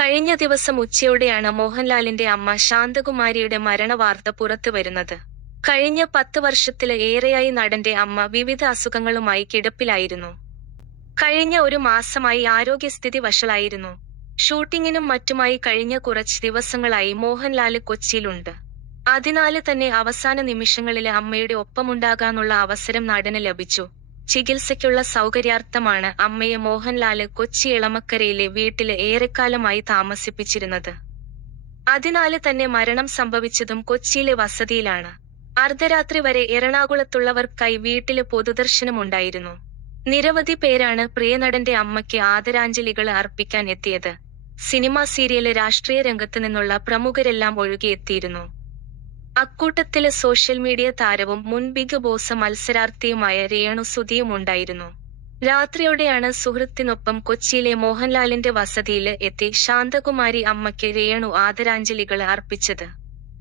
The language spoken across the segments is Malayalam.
കഴിഞ്ഞ ദിവസം ഉച്ചയോടെയാണ് മോഹൻലാലിന്റെ അമ്മ ശാന്തകുമാരിയുടെ മരണവാർത്ത പുറത്തുവരുന്നത് കഴിഞ്ഞ പത്ത് വർഷത്തിൽ ഏറെയായി നടന്റെ അമ്മ വിവിധ അസുഖങ്ങളുമായി കിടപ്പിലായിരുന്നു. കഴിഞ്ഞ ഒരു മാസമായി ആരോഗ്യസ്ഥിതി വഷളായിരുന്നു. ഷൂട്ടിങ്ങിനും മറ്റുമായി കഴിഞ്ഞ കുറച്ച് ദിവസങ്ങളായി മോഹൻലാൽ കൊച്ചിയിലുണ്ട്. അതിനാല് തന്നെ അവസാന നിമിഷങ്ങളിലെ അമ്മയുടെ ഒപ്പമുണ്ടാകാനുള്ള അവസരം നടന് ലഭിച്ചു. ചികിത്സയ്ക്കുള്ള സൗകര്യാർത്ഥമാണ് അമ്മയെ മോഹൻലാൽ കൊച്ചി ഇളമക്കരയിലെ വീട്ടിൽ ഏറെക്കാലമായി താമസിപ്പിച്ചിരുന്നത്. അതിനാല് തന്നെ മരണം സംഭവിച്ചതും കൊച്ചിയിലെ വസതിയിലാണ്. അർദ്ധരാത്രി വരെ എറണാകുളത്തുള്ളവർക്കായി വീട്ടിൽ പൊതുദർശനമുണ്ടായിരുന്നു. നിരവധി പേരാണ് പ്രിയനടന്റെ അമ്മയ്ക്ക് ആദരാഞ്ജലികൾ അർപ്പിക്കാൻ എത്തിയത്. സിനിമാ സീരിയൽ രാഷ്ട്രീയ രംഗത്തു നിന്നുള്ള പ്രമുഖരെല്ലാം ഒഴുകിയെത്തിയിരുന്നു. അക്കൂട്ടത്തിൽ സോഷ്യൽ മീഡിയ താരവും മുൻ ബിഗ് ബോസ് മത്സരാർത്ഥിയുമായ രേണു സുധിയും ഉണ്ടായിരുന്നു. രാത്രിയോടെയാണ് സുഹൃത്തിനൊപ്പം കൊച്ചിയിലെ മോഹൻലാലിന്റെ വസതിയിൽ എത്തി ശാന്തകുമാരി അമ്മയ്ക്ക് രേണു ആദരാഞ്ജലികൾ അർപ്പിച്ചത്.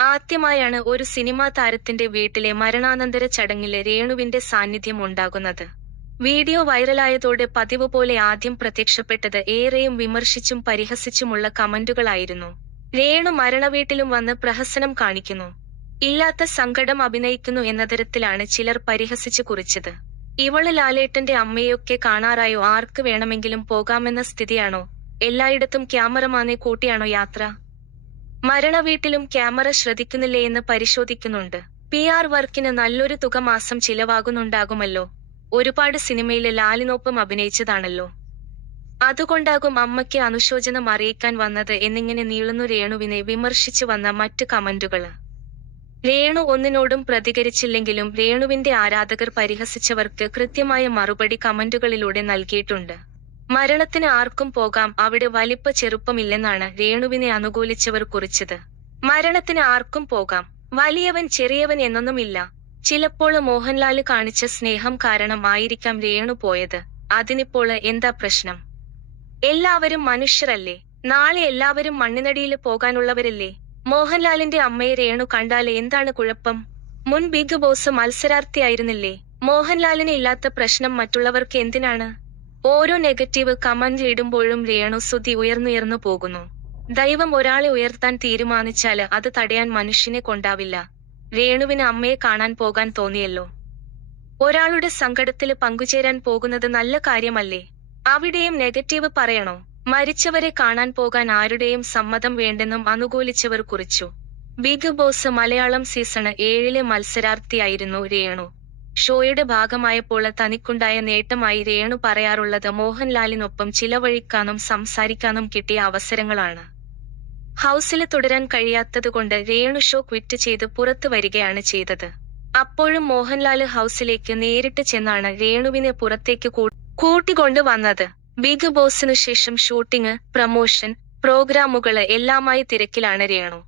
ആദ്യമായാണ് ഒരു സിനിമാ താരത്തിന്റെ വീട്ടിലെ മരണാനന്തര ചടങ്ങിൽ രേണുവിന്റെ സാന്നിധ്യം ഉണ്ടാകുന്നത്. വീഡിയോ വൈറലായതോടെ പതിവ് പോലെ ആദ്യം പ്രത്യക്ഷപ്പെട്ടത് ഏറെയും വിമർശിച്ചും പരിഹസിച്ചുമുള്ള കമന്റുകളായിരുന്നു. രേണു മരണവീട്ടിലും വന്ന് പ്രഹസനം കാണിക്കുന്നു. ഇല്ലാത്ത സങ്കടം അഭിനയിക്കുന്നു എന്ന തരത്തിലാണ് ചിലർ പരിഹസിച്ചു കുറിച്ചത്. ഇവൾ ലാലേട്ടന്റെ അമ്മയൊക്കെ കാണാറായോ? ആർക്ക് വേണമെങ്കിലും പോകാമെന്ന സ്ഥിതിയാണോ? എല്ലായിടത്തും ക്യാമറമാനെ കൂട്ടിയാണോ യാത്ര? മരണവീട്ടിലും ക്യാമറ ശ്രദ്ധിക്കുന്നില്ലേ എന്ന് പരിശോധിക്കുന്നുണ്ട്. പി ആർ വർക്കിന് നല്ലൊരു തുക മാസം ചിലവാകുന്നുണ്ടാകുമല്ലോ. ഒരുപാട് സിനിമയിൽ ലാലിനൊപ്പം അഭിനയിച്ചതാണല്ലോ. അതുകൊണ്ടാകും അമ്മയ്ക്ക് അനുശോചനം അറിയിക്കാൻ വന്നത് എന്നിങ്ങനെ നീളുന്നു രേണുവിനെ വിമർശിച്ചു വന്ന മറ്റ് കമന്റുകൾ. രേണു ഒന്നിനോടും പ്രതികരിച്ചില്ലെങ്കിലും രേണുവിന്റെ ആരാധകർ പരിഹസിച്ചവർക്ക് കൃത്യമായ മറുപടി കമന്റുകളിലൂടെ നൽകിയിട്ടുണ്ട്. മരണത്തിന് ആർക്കും പോകാം അവിടെ വലിപ്പ ചെറുപ്പമില്ലെന്നാണ് രേണുവിനെ അനുകൂലിച്ചവർ കുറിച്ചത്. മരണത്തിന് ആർക്കും പോകാം വലിയവൻ ചെറിയവൻ എന്നൊന്നുമില്ല. ചിലപ്പോൾ മോഹൻലാൽ കാണിച്ച സ്നേഹം കാരണം ആയിരിക്കാം രേണു പോയത്. അതിനിപ്പോൾ എന്താ പ്രശ്നം? എല്ലാവരും മനുഷ്യരല്ലേ? നാളെ എല്ലാവരും മണ്ണിനടിയിൽ പോകാനുള്ളവരല്ലേ? മോഹൻലാലിന്റെ അമ്മയെ രേണു കണ്ടാൽ എന്താണ് കുഴപ്പം? മുൻ ബിഗ് ബോസ് മത്സരാർത്ഥിയായിരുന്നില്ലേ? മോഹൻലാലിന് ഇല്ലാത്ത പ്രശ്നം മറ്റുള്ളവർക്ക് എന്തിനാണ്? ഓരോ നെഗറ്റീവ് കമന്റ് ഇടുമ്പോഴും രേണു സ്തുതി ഉയർന്നുയർന്നു പോകുന്നു. ദൈവം ഒരാളെ ഉയർത്താൻ തീരുമാനിച്ചാൽ അത് തടയാൻ മനുഷ്യനെ കൊണ്ടാവില്ല. രേണുവിന് അമ്മയെ കാണാൻ പോകാൻ തോന്നിയല്ലോ. ഒരാളുടെ സങ്കടത്തിൽ പങ്കുചേരാൻ പോകുന്നത് നല്ല കാര്യമല്ലേ? അവിടെയും നെഗറ്റീവ് പറയണോ? മരിച്ചവരെ കാണാൻ പോകാൻ ആരുടെയും സമ്മതം വേണ്ടെന്നും അനുകൂലിച്ചവർ കുറിച്ചു. ബിഗ് ബോസ് മലയാളം സീസണ് ഏഴിലെ മത്സരാർത്ഥിയായിരുന്നു രേണു. ഷോയുടെ ഭാഗമായപ്പോൾ തനിക്കുണ്ടായ നേട്ടമായി രേണു പറയാറുള്ളത് മോഹൻലാലിനൊപ്പം ചിലവഴിക്കാനും സംസാരിക്കാനും കിട്ടിയ അവസരങ്ങളാണ്. ഹൗസിൽ തുടരാൻ കഴിയാത്തതുകൊണ്ട് രേണു ഷോ ക്വിറ്റ് ചെയ്ത് പുറത്തു വരികയാണ് ചെയ്തത്. അപ്പോഴും മോഹൻലാൽ ഹൗസിലേക്ക് നേരിട്ട് ചെന്നാണ് രേണുവിനെ പുറത്തേക്ക് കൂട്ടിക്കൊണ്ടു വന്നത് ബിഗ് ബോസിനു ശേഷം ഷൂട്ടിംഗ് പ്രമോഷൻ പ്രോഗ്രാമുകൾ എല്ലാമായി തിരക്കിലാണ് രേണു.